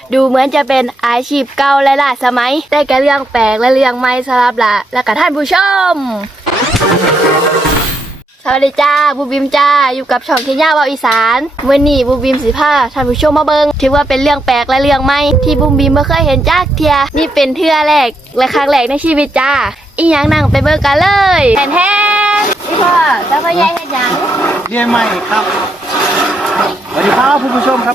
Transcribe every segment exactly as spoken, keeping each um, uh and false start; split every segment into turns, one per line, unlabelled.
ดูเหมือนจะเป็นอาชีพเก่าและล่าสมัยแต่ก็เรื่องแปลกและเรื่องใหม่สำหรับละและกับท่านผู้ชมสวัสดีจ้าบูบิมจ้าอยู่กับช่องเทียาเว้าอีสานวันนี้บูบิมสิพาท่านผู้ชมมาเบิงถือว่าเป็นเรื่องแปลกและเรื่องใหม่ที่บูบิมไม่เคยเห็นจากเทียนี่เป็นเทื่อแรกและครั้งแรกในชีวิตจ้าอีหยังนั่งไปเบิงกันเลยแทนแทนพี่พ่อเจ้าพ่อใหญ่เห็นยัง
เรียนใหม่ครับสวัสดีครับคุณผู้ชมครับ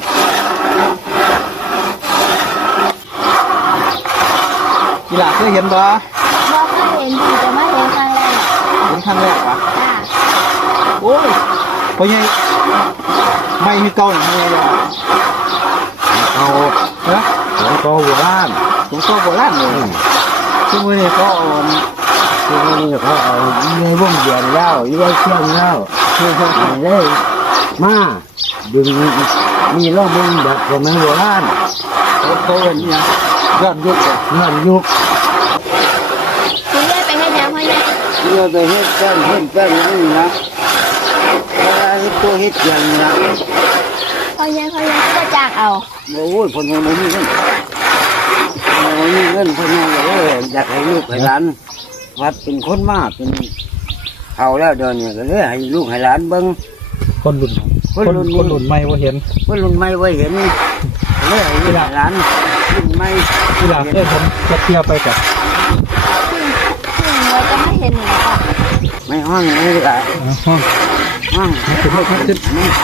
กีฬาเคยเห็นปะ
บ่เคยเห็นพี่จะมาเห็นครั้งแรก
เห็นครั้งแรกปะ
จ้า
โอ้ยพ่อใหญ่ไม่มีเก่าหนึ่งเลยอ่ะเอาเนาะของโตโบราณของโตโบราณเลยซึ่งวันนี้ก็อ่อนซึ่งวันนี้เขาเอาเยื่อว่องเดือนแล้วเยื่อเชี่ยงแล้วเชื่อเขาเลยมาดึงมีร่องมึงแบบสมัยโบราณเขาเขาเป็นยังย้อนยุคย้อนยุค
พี่ใหญ่ไปให้ยังพ่อใหญ่
เยื่อไปเฮ็ดแป้งเฮ็ดแป้งนี่นะเวลาเฮ็ดตัวเฮ็ดอย่างนี้นะ
พ่อใหญ่พ่อใหญ่ก็จ้างเอา
โอ้ยคนคนนี้เงินคนนี้เงินคนนี้เลยอยากให้ลูกให้หลานวัดเป็นคนมากเป็นเขาแล้วเดินเนี่ยก็เลยให้ลูกให้หลานเบิ้ง
คนรุ่นคนรุ่นคนรุ่นใหม่ว่าเห็น
คนรุ่นใหม่ว่าเห็นเลยให้ลูกให้หลานรุ่นใหม่
ที่หลังเอ้ผมจะเที่ยวไปกับ
ที่เราจะไม่เห็นหนูค่ะ
ไม่ห้องไม่ได้
ห้อง
ห้อง
ไม่ถึงไม่ถึง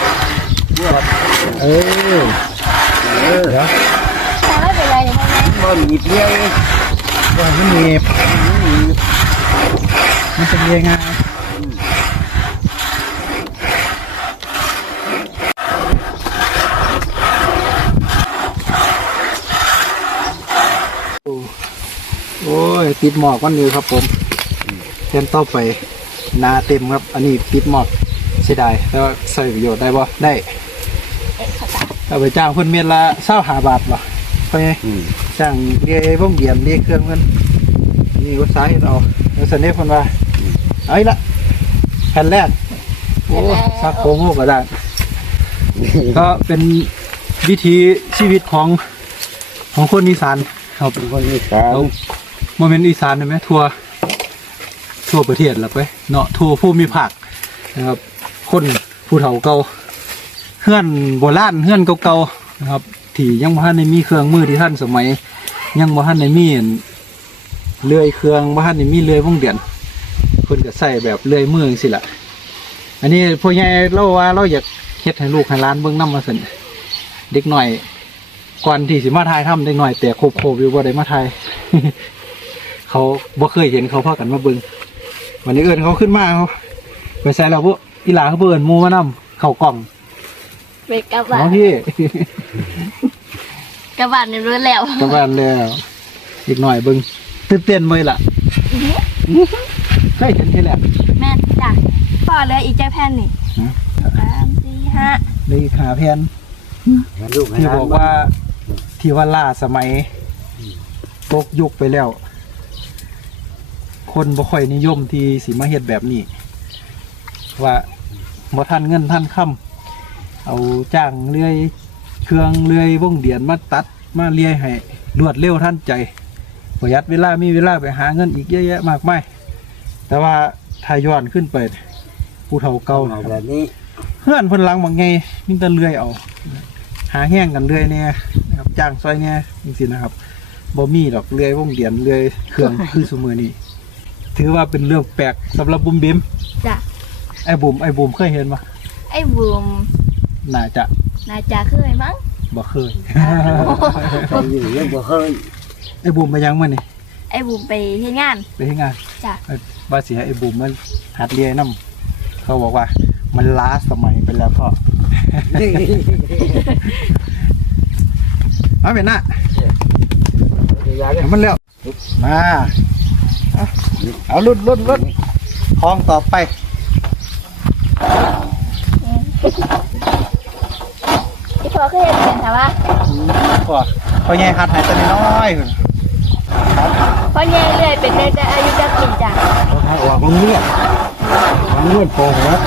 เออเออเดี๋ยว
แต่ไม่เป็นไรเลยพ่อแม่
บนหยิบเลี้ย
ว่ามันมีมันเป็นยังไงโอ้ยปิดหมอกวันนี้ครับผมเต้นต่อไปนาเต็มครับอันนี้ปิดหมอกเสียดายแล้วใส่ประโยชน์ได้บ่ได้เอาไปจ้างเพื่อนเมียนละเศร้าหาบาทบ่ไปจ้างเรียบ้องเดียนเรียเครื่องเงินนี่ก็สายเอาแล้วเสนอคนว่าไอ้ละแผ่นแรกโอ้ซักโค้งก็ได้ก็เป็นวิถีชีวิตของของคนอีสานครับ
คนอีสาน
โมเมนต์อีสานใช่ไหมทัวทั่วประเทศแล้วไปเนาะทัวผู้มีผักนะครับคนผู้เฒ่าเก่าเฮือนโบราณเฮือนเก่าๆนะครับที่ยังบ่ทันได้มีเครื่องมือที่ท่านสมัยยังบ่ทันได้มีเลื่อยเครื่องบ่ทันได้มีเลื่อยวงเดือนเพิ่นก็ใส่แบบเลื่อยมือจังซี่ล่ะอันนี้พ่อใหญ่เล่าว่าเราอยากเฮ็ดให้ลูกให้หลานเบิ่งนำว่าซั่นเด็กน้อยก่อนที่สิมาถ่ายทำเด็กน้อยแต่โคบๆอยู่บ่ได้มาถ่าย เขาบ่เคยเห็นเขาพากันมาเบิ่งวันนี้เอิ้นเขาขึ้นมาเขาไปใส่แล้วพวกอีหลาเขาเบิ่นหมู่มานำเข้ากล่อง
ไปกลับบ้าน
พี่
กลับบ้านเรียบร้อยแล้ว
กลับบ้านแล้วอีกหน่อยเบิ่งตื่นเต้นมั้ยล่ะได้เห็นทีแรก
แม่จ้ะพ่อเหลืออีกใจแผ่นนี่สามสี่ห้า
เลยขาแผ่นที่บอกว่าที่ว่าล่าสมัยตกยุคไปแล้วคนบ่ค่อยนิยมที่สิมาเฮ็ดแบบนี้ว่าบ่ทันเงินทันค่ำเอาจ้างเลื่อยเครื่องเลื่อยวงเดียนมาตัดมาเลื่อยให้รวดเร็วทันใจประหยัดเวลามีเวลาไปหาเงินอีกเยอะแยะมากมายแต่ว่าถ้าย้อนขึ้นไปผู้เฒ่าเก่า
แบบนี้
เฮือนเพิ่นหลังบางไงมีแต่เลื่อยเอาหาแห้งกันเลื่อยเนี่ยนะครับจ้างซอยเนี่ยจริงๆนะครับบ่มีดอกเลื่อยวงเดียนเลื่อยเครื่องคือสมือนี้ถือว่าเป็นเรื่องแปลกสำหรับบุ๋มบิ๋ม
จ้ะ
ไอ้บุ๋มไอ้บุ๋มเคยเห็นปะ
ไอ้บุ๋ม
น่าจะ
น่าจะเคยมั้ง
บ่เคย
ไปอยู่ยังบ่เคย
ไอ้บุ๋มไปยังมันนี่
ไอ้บุ๋มไปเฮ็ดงาน
ไปเฮ็ดงาน
จ้ะ
บ้านสิให้ไอ้บุ๋มมันหัดเรียนน้ำเขาบอกว่ามันล้าสมัยไปแล้วพ่อมาเป็นหน้ามันเร็วมาเอาลุดลุดลุดคลองต่อไป
ที่พ่อเคยเห็นเป็นแต่ว่า
พ่อพ่อใหญ่หัดหายตัวน้อย
พ่อใหญ่เลยเป็นได้แต่อายุจะปีจ้ะ
ออกมันเลือดมันเลือดโป่งแล้ว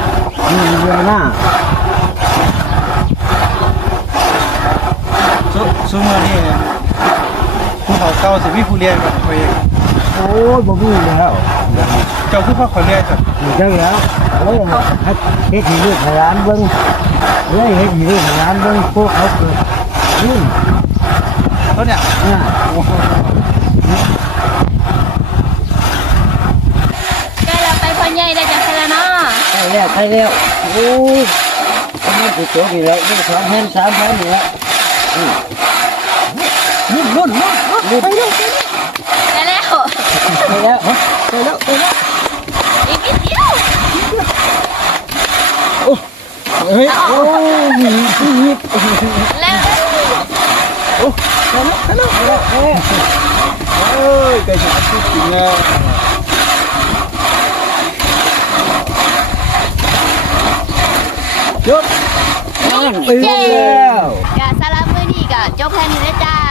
นี่เรือหน้า
สุด
ซุมื้อนี้ผู้เฒ่าเก่าสิมีผู้เลี้ยงบ่พ่อใหญ่
โอ้ยบ่มีแล้ว
เจ้าคือพ่อขอเลี้ยงจ้ะ
มีจังแล้วเอ้ยเฮ็ดเฮ็ดให้ลูกให้หลานเบิ่งเอ้ยเฮ็ดให้ลูกให้หลานเบิ่งพวกเขาเกิดนี่
แล้วเนี่ย
อ่า
ใกล้แล้วไปพ่อใหญ่ได้จังซี่แล้วเนาะ
ใช่แล้วใช่แล้วโอ้ยอันนี้ติดตัวนี่แหละนี่สองแผ่นสามแผ่นนี่แหละนุ่นนุ่นนุ่นนุ่นไปแล้ว
ได้แล้ว
ไปแล้วไปแล้วไปแล้ว
อีกนิดเดียว
เฮ้ยโอ้ยหนีหนี
แล้ว
ไปแล้วไปแล้วไปแล้วเอ้ย
เอ้ยไก่สิกินแล้ว
หยุดไปแล้ว
กะสำหรับมื้อนี้ก็จบแค่นี้นะจ้า